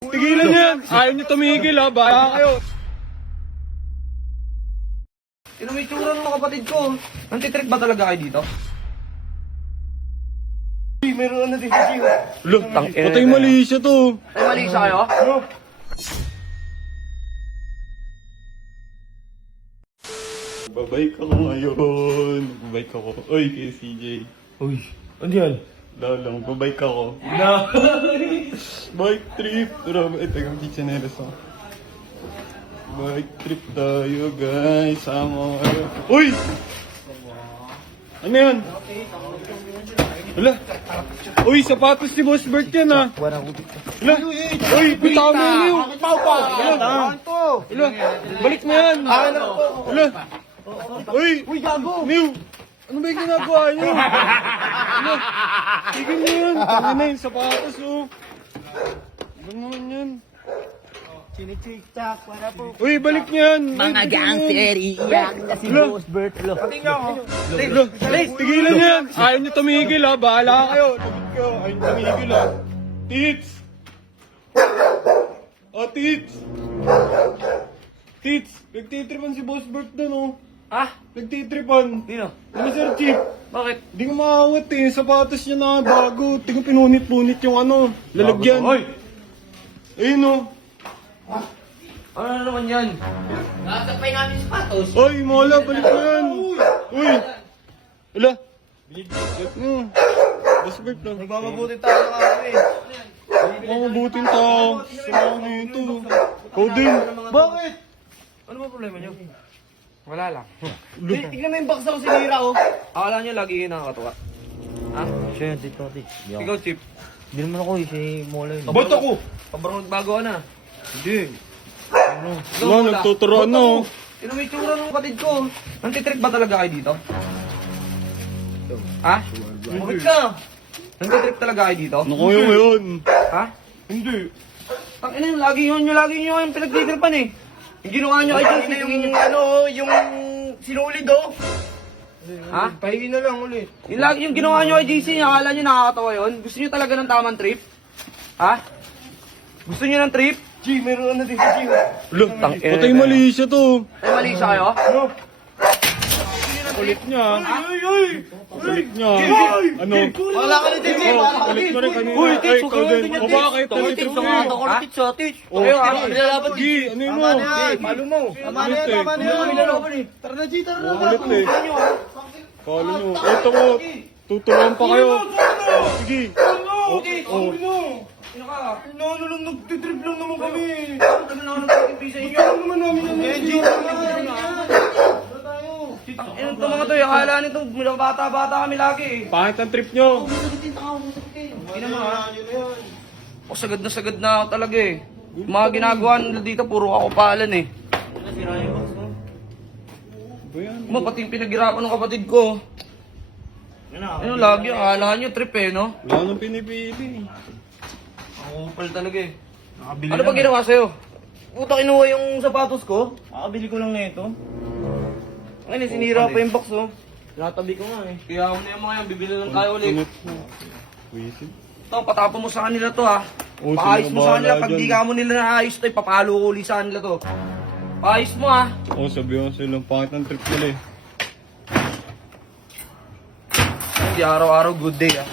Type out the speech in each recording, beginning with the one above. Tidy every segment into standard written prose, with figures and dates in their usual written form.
Tigilan niyo yan. Ayaw niyo tumigil ha. Bahala kayo. Sino may tsura ng mga kapatid ko? Nantitrick ba talaga kayo dito? Meron na din si Gio. Look, patay mali siya to. Ay, mali siya kayo? Babike ako ngayon. Babike ako. Oy, kay CJ. Uy, ano yan? Lang, babike ako. Bike trip. Ay, teka, di chanelas ako. Bike trip tayo, guys. Sama kayo. Uy! Ano yan? Wala. Uy, sapatos si Boss Bert yan ah. Wala. Uy, bitaw mo yun. Wala. Balik mo yan. Wala. Uy, gago. Niw. Ano ba yung ginagawa nyo? Ano? Tigil nyo yan. Tangin na yung sapatos oh. Ano naman yan? Chinichik-chak, para po. Uy, balik nyo yan. Mga gangster, iiyak na si Wala. Boss Bert. Lo. Tigilan nyo yan. Ayaw nyo tumigil ha. Bahala kayo. Tumigil kayo. Ayaw nyo tumigil ha. Tits! Oh, Tits! Tits! Nagtitripan si Boss Bert doon oh. Ah? Nagtitripan. Dino? Ano Sir Chief? Bakit? Di ko makawat eh. Sapatos niya na bago. Tingnan pinunit-punit yung ano. Lalagyan. Hoy! Ayun oh. Ano na naman yan? Nakasapay namin sapatos. Ay, mola. Balik mo yan. Uy! Wala. Balik mo. Boss Bert lang. Nagmamabuti tayo ng araw eh. Mabuting tao. Sama na ito. Ikaw din. Bakit? Ano ba problema niyo? Wala lang. Tignan mo yung box ako sinira oh. Akala niyo lagi yun nakakatuwa. Ha? Siya yan, si Toti. Ikaw, Chip. Hindi naman ako, si Mola yun. Ba't ako? Pabarang nagbago ka na. Hindi. Wala, nagtuturoan na oh. Sino may tsura ng kapatid ko? Nantitrick ba talaga kayo dito? Ha? Bakit ka? Nantitrick talaga kayo dito? Ano kayo ngayon? Ha? Hindi. Tangina yun, lagi nyo yung pinagtitripan eh. Yung ginawa nyo kay Jesse, yung ano, yung sinulid oh. Ha? Pahingi na lang ulit. Yung ginawa nyo kay JC, akala nyo nakakatawa yun? Gusto nyo talaga ng tamang trip? Ha? Gusto nyo ng trip? G, meron na din si Gio. Look, patay mali siya to. Ay, mali siya kayo? Kulit niya. Kulit niya. Ano? Wala ka na din, G. Oh, kulit mo rin kanina. Ay, ikaw din. O bakit? Nalitrip mo eh. Oh, kayo, ano? G, ano yun mo? Palo mo. Tama na yan. Tara na, G, tara na. Kulit eh. Kala nyo. Ito mo. Tuturuan pa kayo. Sige. Sino ka? Ano lang, nagtitrip lang naman kami. Ano na ako nagtitipis sa inyo? Ano naman namin yan, G. Ano to mga to, akala nito, mula bata-bata kami lagi eh. Pangit ang trip nyo. O, sagad na ako talaga eh. Yung mga ginagawa nila dito, puro ako palan eh. Ba yan? Pati yung pinaghirapan ng kapatid ko. Ano lagi, akala nyo trip eh, no? Wala nang pinipili. Ang kupal talaga eh. Ano ba ginawa sa'yo? Puta, kinuha yung sapatos ko. Makabili ko lang na ito. Ngayon, sinira pa yung box oh. Tinatabi ko nga eh. Kaya ako na yung mga yan, bibili lang tayo ulit. Kunot mo. Wisit. Ito, patapon mo sa kanila to ha. Oo, Paayos sino mo sa kanila. bahala Pag di dyan? ka mo nila naayos to, ipapalo ko ulit sa kanila to. Paayos mo ha. Oo, sabihan sila. Pangit ang trip nila eh. Hindi araw-araw good day ha.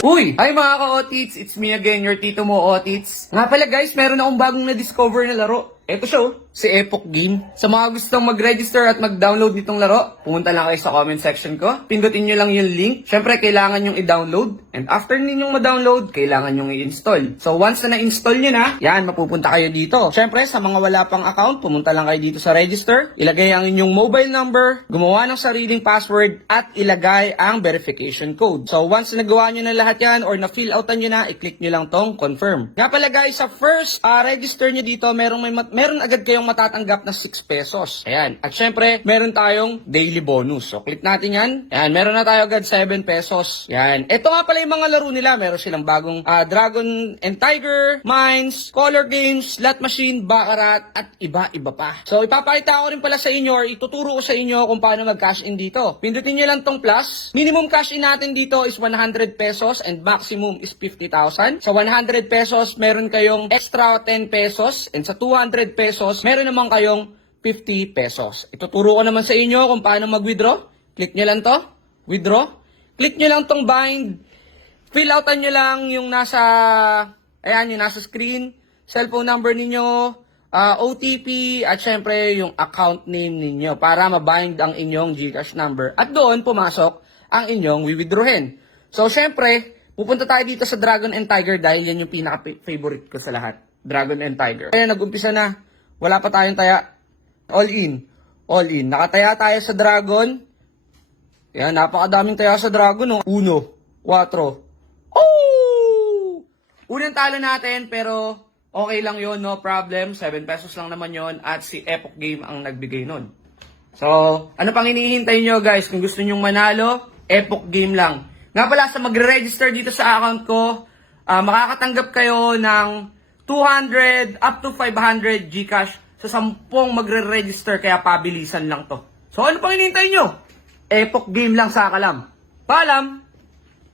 Uy! Hi mga ka-Otits! It's me again, your tito mo, Otits. Nga pala guys, meron akong bagong na-discover na laro. Eto siya oh, si Epoch Game. Sa mga gustong mag-register at mag-download nitong laro, pumunta lang kayo sa comment section ko. Pindutin nyo lang yung link. Syempre, kailangan yung i-download. And after ninyong ma-download, kailangan yung i-install. So once na na-install nyo na, yan, mapupunta kayo dito. Syempre, sa mga wala pang account, pumunta lang kayo dito sa register. Ilagay ang inyong mobile number, gumawa ng sariling password, at ilagay ang verification code. So once na nagawa nyo na lahat yan, or na-fill outan nyo na, i-click nyo lang tong confirm. Nga pala guys, sa first register nyo dito, meron agad kayong matatanggap na 6 pesos. Ayan. At syempre, meron tayong daily bonus. So, click natin yan. Ayan, meron na tayo agad 7 pesos. Ayan. Ito nga pala yung mga laro nila. Meron silang bagong Dragon and Tiger, Mines, Color Games, Slot Machine, Baccarat, at iba-iba pa. So, ipapakita ko rin pala sa inyo or ituturo ko sa inyo kung paano mag-cash in dito. Pindutin nyo lang tong plus. Minimum cash in natin dito is 100 pesos and maximum is 50,000. Sa 100 pesos, meron kayong extra 10 pesos and sa 200 pesos, meron naman kayong 50 pesos. Ituturo ko naman sa inyo kung paano mag-withdraw. Click nyo lang to. Withdraw. Click nyo lang tong bind. Fill outan nyo lang yung nasa, ayan, yung nasa screen. Cellphone number ninyo, OTP, at syempre yung account name ninyo para mabind ang inyong GCash number. At doon pumasok ang inyong withdrawin. So, syempre, pupunta tayo dito sa Dragon and Tiger dahil yan yung pinaka-favorite ko sa lahat. Dragon and Tiger. Kaya nag-umpisa na. Wala pa tayong taya. All in. All in. Nakataya tayo sa Dragon. Yan, napakadaming taya sa Dragon. No? 1, 4. Oh! Unang talo natin, pero okay lang yon, no problem. 7 pesos lang naman yon at si Epoch Game ang nagbigay nun. So, ano pang hinihintay nyo guys? Kung gusto nyong manalo, Epoch Game lang. Nga pala, sa magre-register dito sa account ko, makakatanggap kayo ng 200 up to 500 GCash sa 10 magre-register, kaya pabilisan lang to. So, ano pang hinihintay nyo? Epoch Game lang sa Kalam. Paalam!